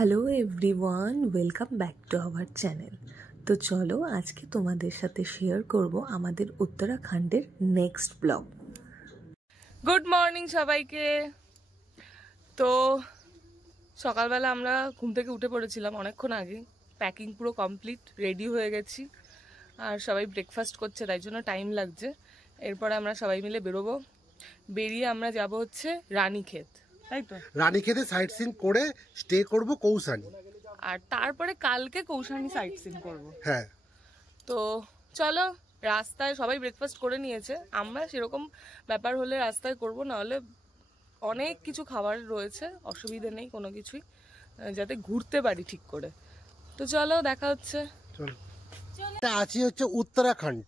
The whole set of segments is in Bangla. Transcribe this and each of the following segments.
Hello everyone, welcome back to our channel. তো চলো আজকে তোমাদের সাথে শেয়ার করব আমাদের উত্তরাখণ্ডের নেক্সট ব্লগ। গুড মর্নিং সবাইকে। তো সকালবেলা আমরা ঘুম থেকে উঠে পড়েছিলাম অনেকক্ষণ আগে, প্যাকিং পুরো কমপ্লিট, রেডি হয়ে গেছি আর সবাই ব্রেকফাস্ট করছে, তাই জন্য টাইম লাগছে। এরপরে আমরা সবাই মিলে বেরোবো, বেরিয়ে আমরা যাব হচ্ছে রানীক্ষেত, তাই তো? রানীক্ষেতে সাইট সিন করে স্টে করব কৌসানি, আর তারপরে কালকে কৌসানি সাইট সিন করবো। হ্যাঁ, তো চলো, রাস্তায় সবাই ব্রেকফাস্ট করে নিয়েছে, আমরা সেরকম ব্যাপার হলে রাস্তায় করব, নাহলে অনেক কিছু খাবার রয়েছে, অসুবিধে নেই কোনো কিছুই, যাতে ঘুরতে পারি ঠিক করে। তো চলো দেখা হচ্ছে। এটা আছে হচ্ছে উত্তরাখণ্ড,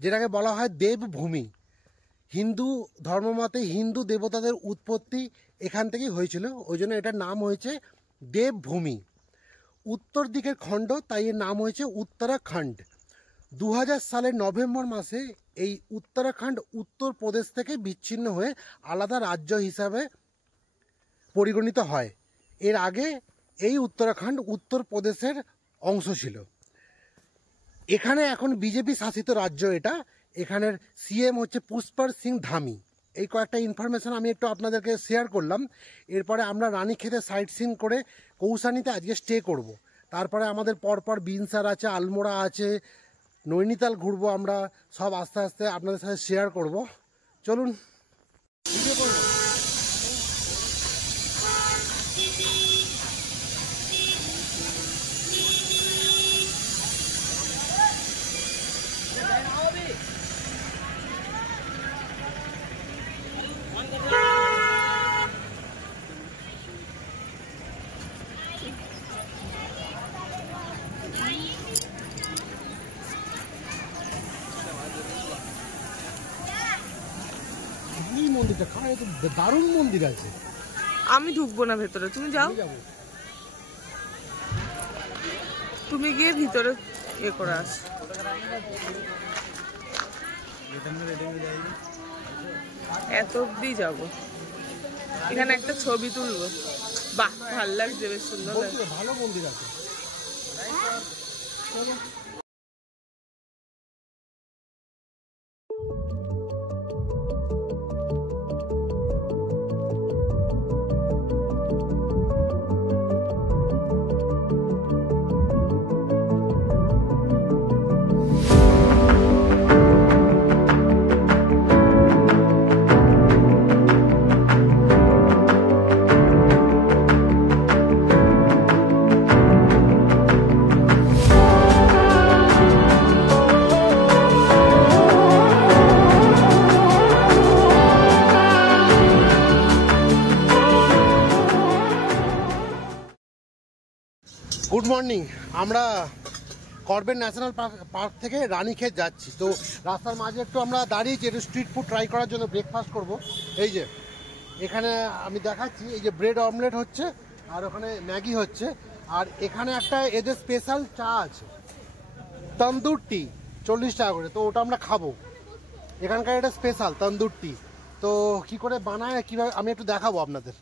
যেটাকে বলা হয় দেবভূমি। হিন্দু ধর্মমতে হিন্দু দেবতাদের উৎপত্তি এখান থেকেই হয়েছিল, ওই জন্য এটার নাম হয়েছে দেবভূমি। উত্তর দিকের খণ্ড, তাই এর নাম হয়েছে উত্তরাখণ্ড। 2000 সালের নভেম্বর মাসে এই উত্তরাখণ্ড উত্তরপ্রদেশ থেকে বিচ্ছিন্ন হয়ে আলাদা রাজ্য হিসাবে পরিগণিত হয়। এর আগে এই উত্তরাখণ্ড উত্তরপ্রদেশের অংশ ছিল। এখানে এখন বিজেপি শাসিত রাজ্য এটা। এখানের সিএম হচ্ছে পুষ্পার সিং ধামি। এই কয়েকটা ইনফরমেশন আমি একটু আপনাদেরকে শেয়ার করলাম। এরপরে আমরা রানীক্ষেতে সাইট সিন করে কৌসানিতে আজকে স্টে করব। তারপরে আমাদের পরপর বিনসার আছে, আলমোড়া আছে, নৈনিতাল ঘুরবো আমরা, সব আস্তে আস্তে আপনাদের সাথে শেয়ার করব। চলুন ভিডিও করব। মন্দিরটা খায়, দারুণ মন্দির আছে। আমি ঢুকবো না ভেতরে, তুমি যাও, তুমি গিয়ে ভিতরে ইয়ে করে আস। এত অব্দি যাবো, এখানে একটা ছবি তুলবো। বাহ, ভাল লাগছে, বেশ সুন্দর, ভালো মন্দির আছে। Good morning. আমরা করবেট ন্যাশনাল পার্ক থেকে রানীক্ষেত যাচ্ছি। তো রাস্তার মাঝে একটু আমরা দাঁড়িয়েছি, একটু স্ট্রিট ফুড ট্রাই করার জন্য, ব্রেকফাস্ট করব। এই যে এখানে আমি দেখাচ্ছি, এই যে ব্রেড অমলেট হচ্ছে, আর ওখানে ম্যাগি হচ্ছে, আর এখানে একটা এদের স্পেশাল চা আছে, তন্দুর টি, 40 টাকা করে। তো ওটা আমরা খাবো, এখানকার এটা স্পেশাল তন্দুর টি। তো কি করে বানায়, কীভাবে, আমি একটু দেখাবো আপনাদের।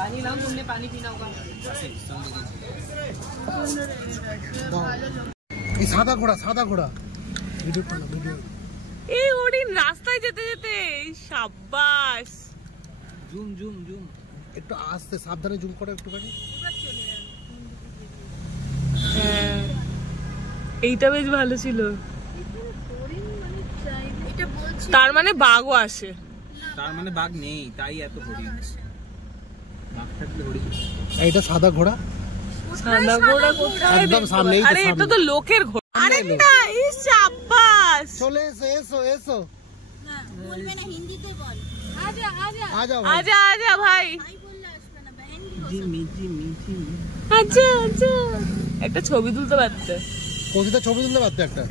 पानी लाओ, तुमने पानी पीना होगा। সাদা ঘোড়া, সাদা ঘোড়া ভিডিও করো, ভিডিও। এই হরিণ রাস্তায় যেতে যেতে, সাব্বাস। জুম জুম জুম, একটু আস্তে সাবধানে জুম করো একটুখানি। হ্যাঁ, এইটা বেশ ভালো ছিল। তার মানে বাঘও আসে? তার মানে বাঘ নেই, তাই এত হরিণ। বাঘ থাকলে হরিণ। এইটা সাদা ঘোড়া, সাদা ঘোড়া কোথায়? একদম সামনেই। আরে এটা তো লোকের ঘোড়া। আরেকটা এই शाबाश চলে এসো এসো এসো না বলবে না হিন্দিতে বল আজা আজা आ जाओ आजा आजा भाई ভাই বললে আসবে না बहन জিমি জিমি জিমি আচ্ছা আচ্ছা একটা ছবি তুলতে পারতে কোথায় ছবি তুলতে পারতো একটা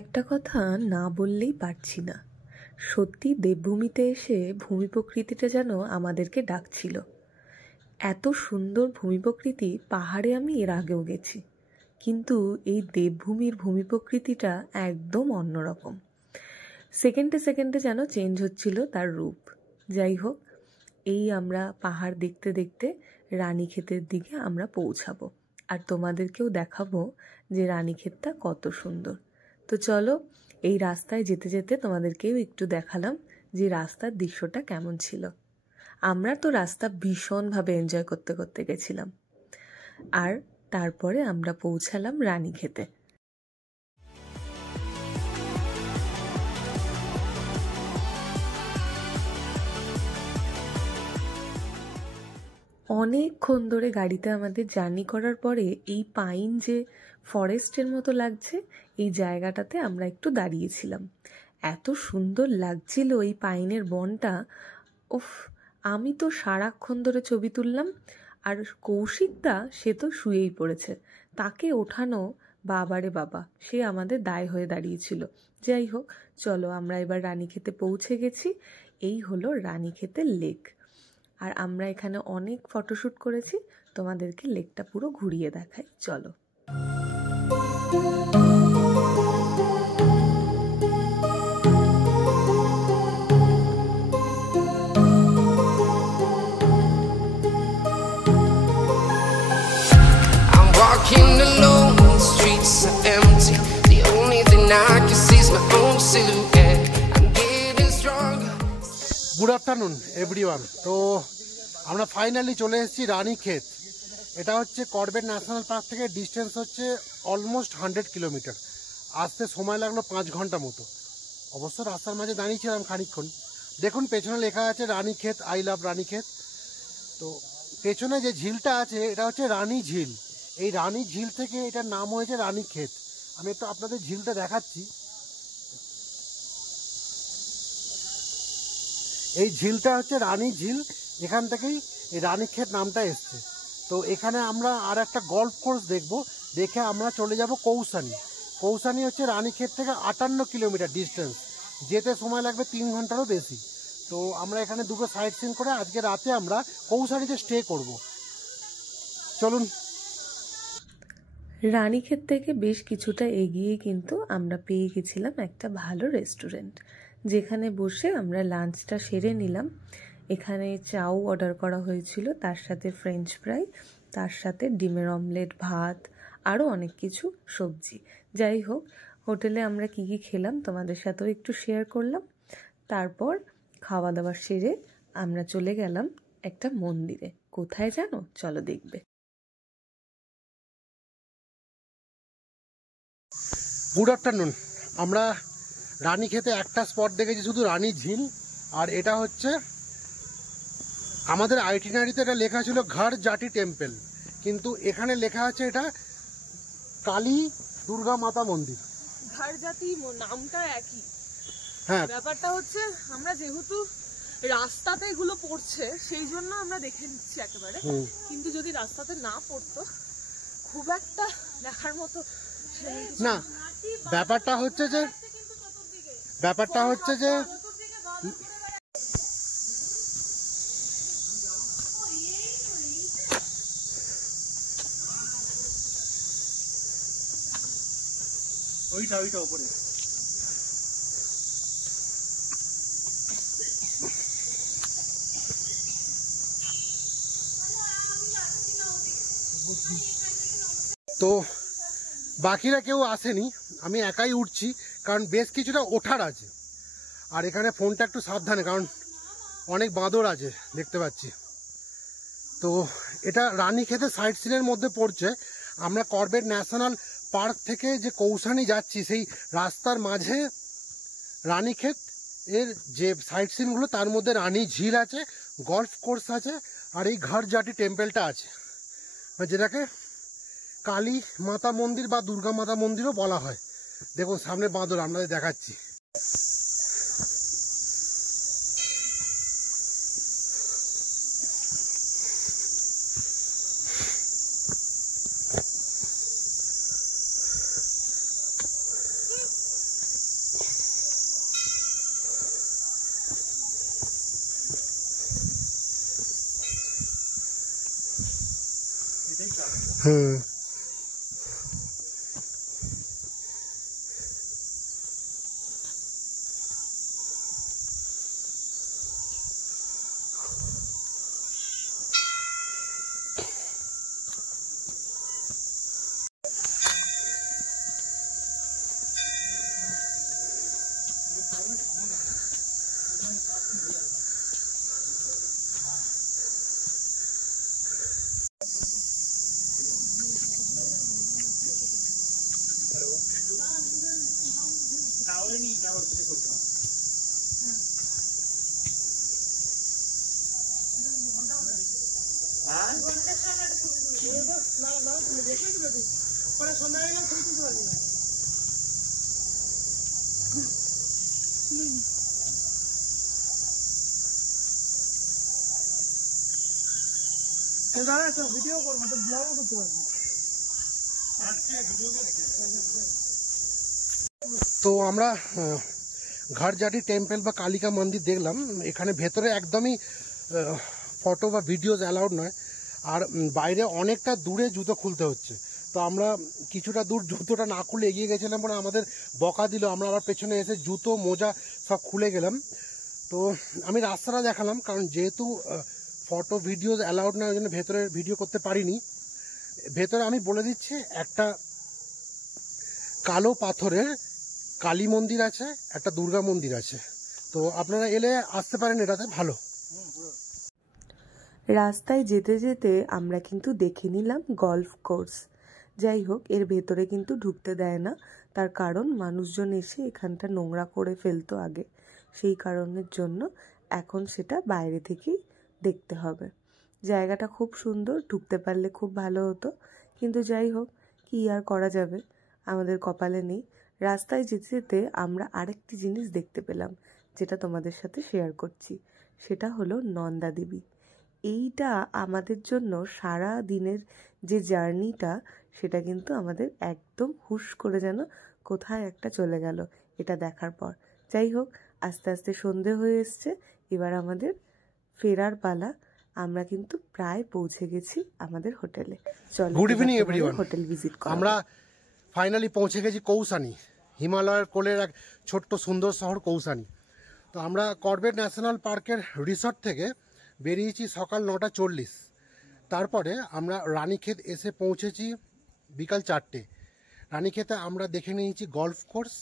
একটা কথা না বললেই পারছি না, সত্যি দেবভূমিতে এসে ভূমি প্রকৃতিটা যেন আমাদেরকে ডাকছিল। এত সুন্দর ভূমি প্রকৃতি পাহাড়ে আমি এর আগেও গেছি, কিন্তু এই দেবভূমির ভূমি প্রকৃতিটা একদম অন্যরকম। সেকেন্ডে সেকেন্ডে যেন চেঞ্জ হচ্ছিল তার রূপ। যাই হোক, এই আমরা পাহাড় দেখতে দেখতে রানীক্ষেতের দিকে আমরা পৌঁছাবো, আর তোমাদেরকেও দেখাবো যে রানীক্ষেতটা কত সুন্দর। তো চলো, এই রাস্তায় যেতে যেতে তোমাদেরকেও একটু দেখালাম যে রাস্তার দৃশ্যটা কেমন ছিল। আমরা তো রাস্তা ভীষণভাবে এনজয় করতে করতে গেছিলাম, আর তারপরে আমরা পৌঁছালাম রানীক্ষেতে। অনেকক্ষণ ধরে গাড়িতে আমাদের জার্নি করার পরে এই পাইন যে ফরেস্টের মতো লাগছে, এই জায়গাটাতে আমরা একটু দাঁড়িয়েছিলাম। এত সুন্দর লাগছিল এই পাইনের বনটা, উফ! আমি তো সারাক্ষণ ধরে ছবি তুললাম, আর কৌশিকদা সে তো শুয়েই পড়েছে, তাকে ওঠানো বাবারে বাবা, সে আমাদের দায় হয়ে দাঁড়িয়েছিল। যাই হোক, চলো আমরা এবার রানীক্ষেতে পৌঁছে গেছি। এই হলো রানীক্ষেতের লেক, আর আমরা এখানে অনেক ফটোশ্যুট করেছি, তোমাদেরকে লেকটা পুরো ঘুরিয়ে দেখাই, চলো। I'm walking alone, the streets are empty. The only thing I can see is my own silhouette. I'm getting stronger. Good afternoon everyone. তো আমরা ফাইনালি চলে এসেছি রানীক্ষেত। এটা হচ্ছে করবেট ন্যাশনাল পার্ক থেকে ডিস্টেন্স হচ্ছে অলমোস্ট 100 কিলোমিটার। আসতে সময় লাগলো 5 ঘন্টা মতো। অবশ্য রাস্তার মাঝে দাঁড়িয়েছিলাম খানিকক্ষণ। দেখুন পেছনে লেখা আছে রানীক্ষেত, আই লাভ রানীক্ষেত। তো পেছনে যে ঝিলটা আছে এটা হচ্ছে রানী ঝিল। এই রানী ঝিল থেকে এটার নাম হয়েছে রানীক্ষেত। আমি একটু আপনাদের ঝিলটা দেখাচ্ছি। এই ঝিলটা হচ্ছে রানী ঝিল, এখান থেকেই এই রানীক্ষেত নামটা এসছে। তো এখানে আমরা আর একটা গল্ফ কোর্স দেখবো, দেখে আমরা চলে যাব কৌসানি। কৌসানি হচ্ছে রানীক্ষেত থেকে 58 কিলোমিটার ডিস্টেন্স, যেতে সময় লাগবে 3 ঘন্টারও বেশি। তো আমরা এখানে দুটো সাইট সিন করে আজকে রাতে আমরা কৌসানিতে স্টে করব। চলুন। রানীক্ষেত থেকে বেশ কিছুটা এগিয়ে কিন্তু আমরা পেয়ে গেছিলাম একটা ভালো রেস্টুরেন্ট, যেখানে বসে আমরা লাঞ্চটা সেরে নিলাম। এখানে চাও অর্ডার করা হয়েছিল, তার সাথে ফ্রেঞ্চ ফ্রাই, তার সাথে ডিমের অমলেট, ভাত, আরও অনেক কিছু সবজি। যাই হোক, হোটেলে আমরা কি কি খেলাম তোমাদের সাথেও একটু শেয়ার করলাম। তারপর খাওয়া দাওয়া সেরে আমরা চলে গেলাম একটা মন্দিরে। কোথায় জানো? চলো দেখবে। Good afternoon. আমরা রানীক্ষেতে একটা স্পট দেখেছি শুধু, রানী ঝিল। আর এটা হচ্ছে আমাদের আইটিনারিতে এটা লেখা ছিল ঘর জাটি টেম্পল, কিন্তু এখানে লেখা আছে এটা কালী দুর্গা মাতা মন্দির। ঘর জাতি নামটা একই। হ্যাঁ, ব্যাপারটা হচ্ছে আমরা যেহেতু রাস্তাতে এগুলো পড়ছে সেই জন্য আমরা দেখে নিচ্ছি একেবারে, কিন্তু যদি রাস্তাতে না পড়তো খুব একটা দেখার মতো না। ব্যাপারটা হচ্ছে যে ওইটা উপরে। তো বাকিরা কেউ আসেনি, আমি একাই উঠছি, কারণ বেশ কিছুটা ওঠার আছে। আর এখানে ফোনটা একটু সাবধানে, কারণ অনেক বাঁদর আছে দেখতে পাচ্ছি। তো এটা রানীক্ষেতের সাইট সিনের মধ্যে পড়ছে। আমরা করবেট ন্যাশনাল পার্ক থেকে যে কৌসানি যাচ্ছি, সেই রাস্তার মাঝে রানীক্ষেত এর যে সাইট সিনগুলো, তার মধ্যে রানী ঝিল আছে, গল্ফ কোর্স আছে, আর এই ঘরজাটি টেম্পলটা আছে, যেটাকে কালী মাতা মন্দির বা দুর্গা মাতা মন্দিরও বলা হয়। দেখুন সামনে বাঁদর, আপনাদের দেখাচ্ছি। হুম, তো আমরা ঘরজাটি টেম্পল বা কালিকা মন্দির দেখলাম। এখানে ভেতরে একদমই ফটো বা ভিডিওস অ্যালাউড নয়, আর বাইরে অনেকটা দূরে জুতো খুলতে হচ্ছে। তো আমরা কিছুটা দূর জুতোটা না খুলে এগিয়ে গেছিলাম, পরে আমাদের বকা দিল। আমরা আবার পেছনে এসে জুতো মোজা সব খুলে গেলাম। তো আমি রাস্তাটা দেখালাম, কারণ যেহেতু ফটো ভিডিওস অ্যালাউড নয়, ওই জন্য ভেতরে ভিডিও করতে পারিনি। ভেতরে আমি বলে দিচ্ছি, একটা কালো পাথরের কালী মন্দির আছে, একটা দুর্গা মন্দির আছে। তো আপনারা এলে আসতে পারেন, এটাতে ভালো। রাস্তায় যেতে যেতে আমরা কিন্তু দেখে নিলাম গল্ফ কোর্স। যাই হোক, এর ভেতরে কিন্তু ঢুকতে দেয় না, তার কারণ মানুষজন এসে এখানটা নোংরা করে ফেলতো আগে, সেই কারণের জন্য এখন সেটা বাইরে থেকেই দেখতে হবে। জায়গাটা খুব সুন্দর, ঢুকতে পারলে খুব ভালো হতো, কিন্তু যাই হোক, কি আর করা যাবে, আমাদের কপালে নেই। রাস্তায় যেতে যেতে আমরা আরেকটি জিনিস দেখতে পেলাম, যেটা তোমাদের সাথে শেয়ার করছি। সেটা হলো নন্দা দেবী। এইটা আমাদের জন্য সারা দিনের যে জার্নিটা, সেটা কিন্তু আমাদের একদম হুশ করে যেন কোথায় একটা চলে গেল এটা দেখার পর। যাই হোক, আস্তে আস্তে সন্ধে হয়ে এসছে, এবার আমাদের ফেরার পালা। আমরা কিন্তু প্রায় পৌঁছে গেছি আমাদের হোটেলে। চলো, good evening everyone. Hotel visit করি। আমরা ফাইনালি পৌঁছে গেছি কৌসানি, হিমালয়ের কোলের এক ছোট্ট সুন্দর শহর কৌসানি। তো আমরা করবেট ন্যাশনাল পার্কের রিসর্ট থেকে বেরিয়েছি সকাল 9:40। তারপরে আমরা রানীক্ষেত এসে পৌঁছেছি বিকাল 4টে। রানীক্ষেতে আমরা দেখে নিয়েছি গল্ফ কোর্স,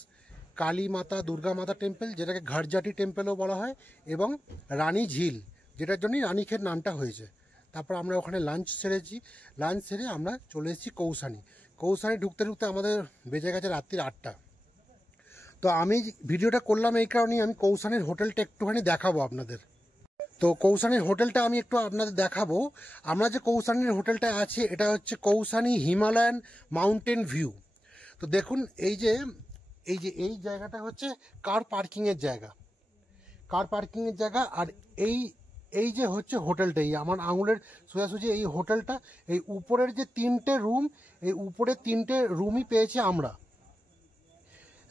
কালী মাতা দুর্গা মাতা টেম্পল, যেটাকে ঘরজাটি টেম্পলও বলা হয়, এবং রানী ঝিল, যেটার জন্যই রানীক্ষেত নামটা হয়েছে। তারপর আমরা ওখানে লাঞ্চ সেরেছি। লাঞ্চ সেরে আমরা চলে এসেছি কৌসানি। কৌসানি ঢুকতে ঢুকতে আমাদের বেজে গেছে রাত্রির 8টা। তো আমি ভিডিওটা করলাম এই কারণেই, আমি কৌসানির হোটেলটা একটুখানি দেখাবো আপনাদের। তো কৌসানির হোটেলটা আমি একটু আপনাদের দেখাবো। আমরা যে কৌসানির হোটেলটা আছে, এটা হচ্ছে কৌসানি হিমালয়ান মাউন্টেন ভিউ। তো দেখুন, এই যে এই জায়গাটা হচ্ছে কার পার্কিংয়ের জায়গা, আর এই যে হচ্ছে হোটেলটা, এই আমার আঙুলের সোজাসুজি এই হোটেলটা। এই উপরের যে 3টে রুম, এই উপরের 3টে রুমই পেয়েছি আমরা।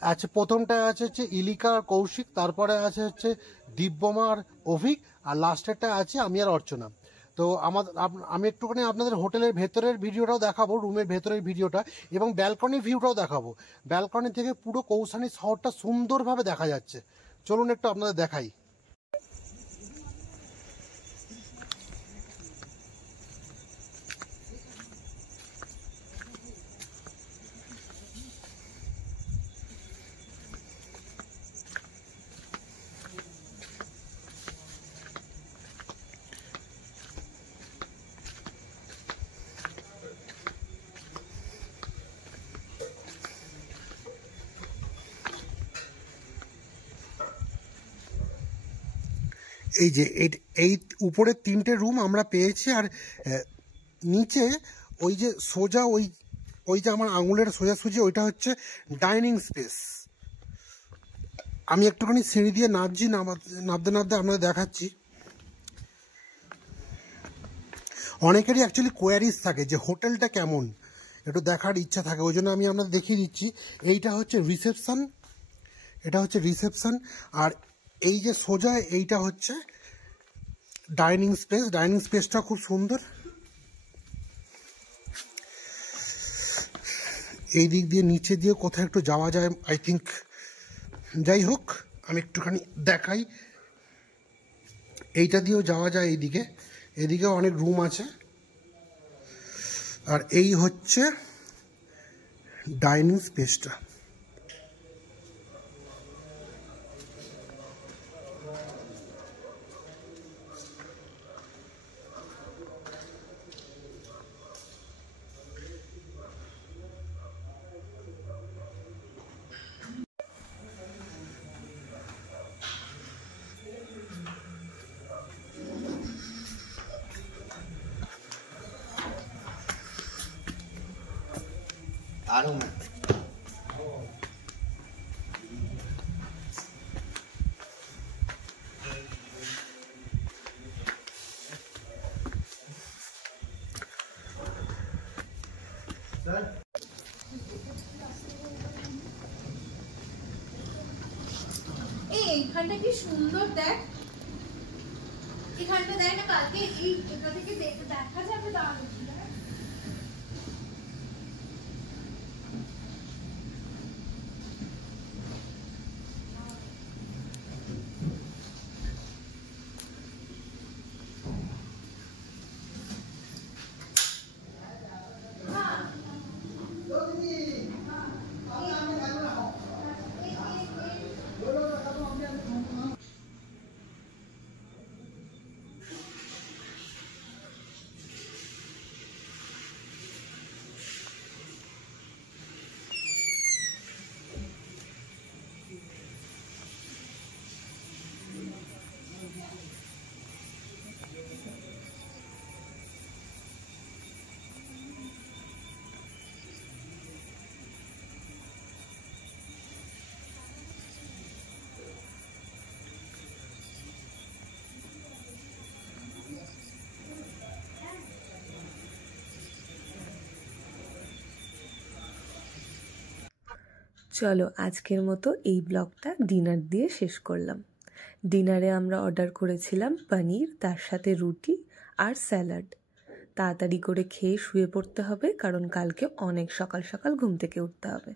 আচ্ছা, প্রথমটা আছে হচ্ছে ইলিকা আর কৌশিক, তারপরে আছে হচ্ছে দিব্যমা আর অভিক, আর লাস্টেরটা আছে আমি আর অর্চনা। তো তো আমি একটুখানি আপনাদের হোটেলের ভেতরের ভিডিওটাও দেখাবো, রুমের ভেতরের ভিডিওটা, এবং ব্যালকনির ভিউটাও দেখাবো। ব্যালকনি থেকে পুরো কৌসানি শহরটা সুন্দরভাবে দেখা যাচ্ছে। চলুন একটু আপনাদের দেখাই। এই যে এই উপরে 3টে রুম আমরা পেয়েছি, আর নিচে ওই যে সোজা ওই যে আমার আঙুলের সোজাসুজি ওইটা হচ্ছে ডাইনিং স্পেস। আমি একটুখানি সিঁড়ি দিয়ে নামতে আপনাদের দেখাচ্ছি। অনেকেরই অ্যাকচুয়ালি কোয়ারিজ থাকে যে হোটেলটা কেমন, একটু দেখার ইচ্ছা থাকে, ওই জন্য আমি আপনাদের দেখিয়ে দিচ্ছি। এইটা হচ্ছে রিসেপশন, এটা হচ্ছে রিসেপশন, আর এই যে সোজা এইটা হচ্ছে ডাইনিং স্পেস। ডাইনিং স্পেসটা খুব সুন্দর। এই দিক দিয়ে নিচে দিয়ে কোথাও একটু যাওয়া যায় আই থিঙ্ক। যাই হোক, আমি একটুখানি দেখাই। এইটা দিয়েও যাওয়া যায় এইদিকে, এদিকেও অনেক রুম আছে। আর এই হচ্ছে ডাইনিং স্পেসটা। এইখানটা কি সুন্দর, দেখ এখানটা, দেখ না কালকে এটা থেকে দেখা যাবে দাঁড়ানো। চলো আজকের মতো এই ব্লগটা ডিনার দিয়ে শেষ করলাম। ডিনারে আমরা অর্ডার করেছিলাম পনির, তার সাথে রুটি আর স্যালাড। তাড়াতাড়ি করে খেয়ে শুয়ে পড়তে হবে, কারণ কালকে অনেক সকাল সকাল ঘুম থেকে উঠতে হবে।